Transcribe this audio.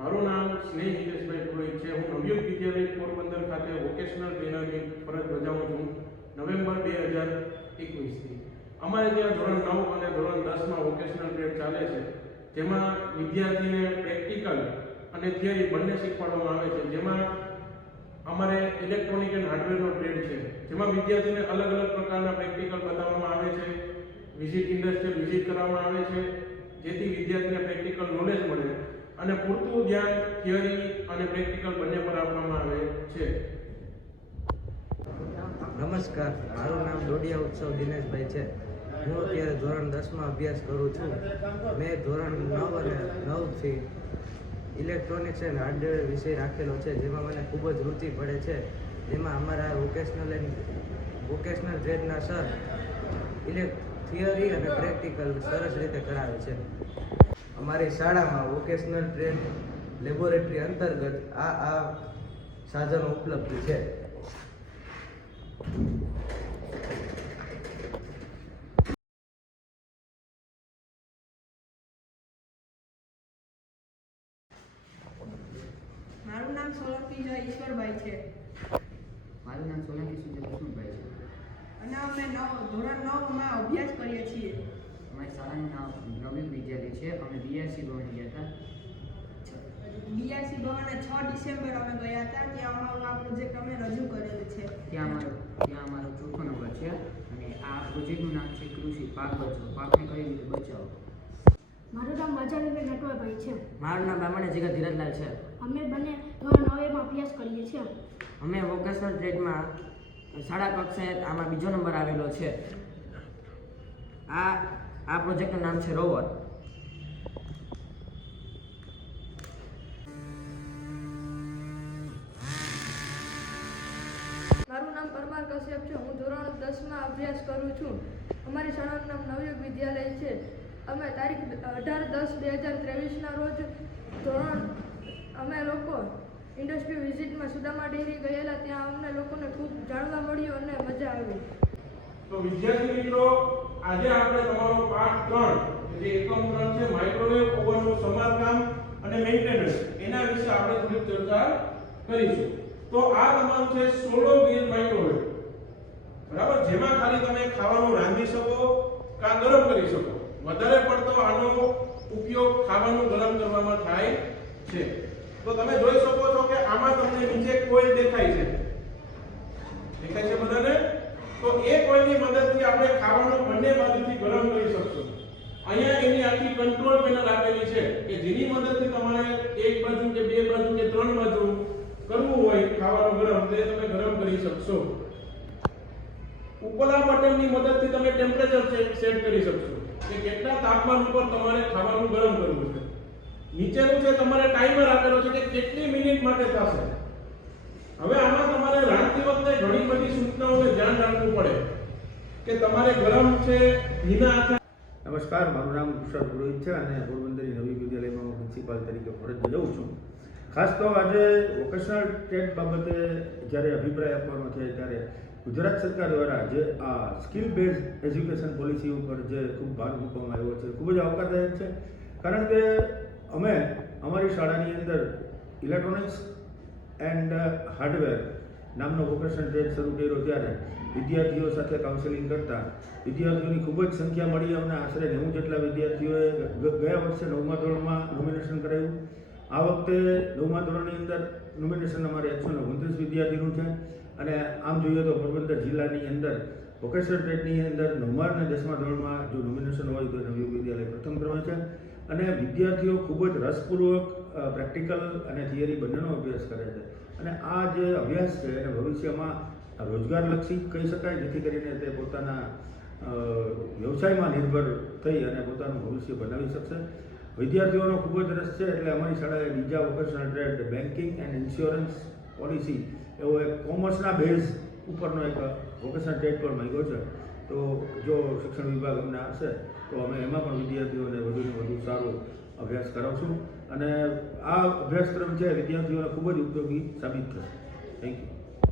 મારું નામ સ્નેહ હિતેશભાઈ પુરોહિત છે. હું નવયુગ વિદ્યાલય પોરબંદર ખાતે વોકેશનલ ટ્રેનરની ફરજ બજાવું છું નવેમ્બર 2021થી. અમારે ત્યાં ધોરણ 9 અને ધોરણ 10માં વોકેશનલ ટ્રેડ ચાલે છે, જેમાં વિદ્યાર્થીને પ્રેક્ટિકલ અને થિયરી બંને શીખવાડવામાં આવે છે. જેમાં અમારે ઇલેક્ટ્રોનિક એન્ડ હાર્ડવેરનો ટ્રેડ છે, જેમાં વિદ્યાર્થીને અલગ અલગ પ્રકારના પ્રેક્ટિકલ બતાવવામાં આવે છે, ઇન્ડસ્ટ્રીયલ વિઝિટ કરવામાં આવે છે, જેથી વિદ્યાર્થીને પ્રેક્ટિકલ નોલેજ મળે અને પૂરતું ધ્યાન થિયરી અને પ્રેક્ટિકલ બંને પર આપવામાં આવે છે. નમસ્કાર, મારું નામ ડોડિયા ઉત્સવ દિનેશભાઈ છે. હું અત્યારે ધોરણ 10માં અભ્યાસ કરું છું. મેં ધોરણ 9 અને 9થી ઇલેક્ટ્રોનિક્સ એન્ડ હાર્ડવેર વિષય રાખેલો છે, જેમાં મને ખૂબ જ રુચિ પડે છે. જેમાં અમારા વોકેશનલ ટ્રેડના સર થિયરી અને પ્રેક્ટિકલ સરસ રીતે કરાવે છે. અમારી શાળામાં વોકેશનલ ટ્રેડ લેબોરેટરી અંતર્ગત આ સાધનો ઉપલબ્ધ છે. મારું નામ સોલંકી જય ઈશ્વરભાઈ છે. મારું નામ સોલંકી સુજય લક્ષ્મણભાઈ છે. અને અમે ધોરણ 9માં અભ્યાસ કરીએ છીએ. અમારી શાળાનું નામ નવયુગ વિદ્યાલય છે. અમે બીઆરસી ભવન ગયા હતા. બીઆરસી ભવને 6 ડિસેમ્બર અમે ગયા હતા. ત્યાં અમારો આ પ્રોજેક્ટ અમે રજૂ કરેલો છે. ત્યાં અમારો ચોથો નંબર છે અને આ પ્રોજેક્ટનું નામ છે કૃષિ પાક બચાવો, પાકને કઈ રીતે બચાવો. મારું નામ વાજાલીબેન નટવરભાઈ છે. મારું નામ બ્રાહ્મણ જીગર ધીરજલાલ છે. અમે બંને ધોરણ 9માં અભ્યાસ કરીએ છીએ. અમે વોકેશનલ ટ્રેડમાં શાળા કક્ષાએ આમાં બીજો નંબર આવેલો છે. આ પ્રોજેક્ટનું નામ છે રોવર. મારું નામ પરમાર કશ્યપ છે. હું ધોરણ 10માં અભ્યાસ કરું છું. અમારી શાળાનું નામ નવયુગ વિદ્યાલય છે. અમે તારીખ 18-10-2023ના રોજ અમે લોકો ઇન્ડસ્ટ્રી વિઝિટમાં સુદામા ડેરી ગયેલા. ત્યાં અમને લોકોને ખૂબ જાણવા મળ્યું અને મજા આવી. તો વિદ્યાર્થી મિત્રો, આજે આપણે તમારો પાઠ 3 જે એકમ 3 છે માઇક્રોવેવ ઓવનનું સમારકામ અને મેન્ટેનન્સ, એના વિશે આપણે થોડી ચર્ચા કરીશું. તો આ તમારું છે સોલો ગેજ માઇક્રોવેવ, બરાબર, જેમાં ખાલી તમે ખાવાનું રાંધી શકો કા ગરમ કરી શકો. વધારે પડતો આનો ઉપયોગ ખાવાનું ગરમ કરવામાં થાય છે. તો તમે જોઈ શકો છો કે આમાં તમને નીચે કોઇલ દેખાય છે બધાને? તો એ કોઇલની મદદથી આપણે ખાવાનું બંને બાજુથી ગરમ કરી શકશું. અહીંયા એની આખી કંટ્રોલ પેનલ આપેલી છે કે જેની મદદથી તમારે એક બાજુ કે બે બાજુ કે ત્રણ બાજુ કરવું હોય ખાવાનું ગરમ, તે તમે ગરમ કરી શકશો. ઉપરના બટનની મદદથી તમે ટેમ્પરેચર સેટ કરી શકશો કે કેટલા તાપમાન ઉપર તમારે ખાવાનું ગરમ કરવું છે. નીચેનું છે તમારે ટાઈમર આપેલો છે કે કેટલી મિનિટ માટે થશે. હવે આમાં તમારે રાંધતી વખતે ઘણી બધી સૂચનાઓને ધ્યાન રાખવું પડે કે તમારે ગરમ છે ધીમા આંચે. નમસ્કાર, મારું નામ કુશળ પુરોહિત છે અને પોરબંદરની નવી વિદ્યાલયમાં હું પ્રિન્સિપાલ તરીકે ફરજ બજાવું છું. ખાસ તો આજે વોકેશનલ ટ્રેડ બાબતે જ્યારે અભિપ્રાય આપવાનો છે ત્યારે ગુજરાત સરકાર દ્વારા જે આ સ્કિલ બેઝ એજ્યુકેશન પોલિસી ઉપર જે ખૂબ ભાર મૂકવામાં આવ્યો છે, ખૂબ જ આવકારદાયક છે. કારણ કે અમે અમારી શાળાની અંદર ઇલેક્ટ્રોનિક્સ એન્ડ હાર્ડવેર નામનો વોકેશનલ ટ્રેડ શરૂ કર્યો ત્યારે વિદ્યાર્થીઓ સાથે કાઉન્સેલિંગ કરતા વિદ્યાર્થીઓની ખૂબ જ સંખ્યા મળી. અમને આશરે 90 જેટલા વિદ્યાર્થીઓએ ગયા વર્ષે 9મા ધોરણમાં નોમિનેશન કરાવ્યું. આ વખતે 9મા ધોરણની અંદર નોમિનેશન અમારે 129 વિદ્યાર્થીનું છે. અને આમ જોઈએ તો પોરબંદર જિલ્લાની અંદર વોકેશનલ ટ્રેડની અંદર 9મા અને 10મા ધોરણમાં જો નોમિનેશન હોય તો નવયુગ વિદ્યાલય પ્રથમ ક્રમે છે. અને વિદ્યાર્થીઓ ખૂબ જ રસપૂર્વક પ્રેક્ટિકલ અને થિયરી બંનેનો અભ્યાસ કરે છે. અને આ જે અભ્યાસ છે એને ભવિષ્યમાં રોજગારલક્ષી કહી શકાય, જેથી કરીને તે પોતાના વ્યવસાયમાં નિર્ભર થઈ અને પોતાનું ભવિષ્ય બનાવી શકશે. વિદ્યાર્થીઓનો ખૂબ જ રસ છે એટલે અમારી શાળાએ બીજા vocational trade banking and insurance policy એવો એક કોમર્સના બેઝ ઉપરનો એક વોકેશનલ ટ્રેડ પણ માંગ્યો છે. તો જો શિક્ષણ વિભાગ અમને આપશે તો અમે એમાં પણ વિદ્યાર્થીઓને વધુને વધુ સારો અભ્યાસ કરાવશું અને આ અભ્યાસક્રમ છે વિદ્યાર્થીઓને ખૂબ જ ઉપયોગી સાબિત થશે. Thank you.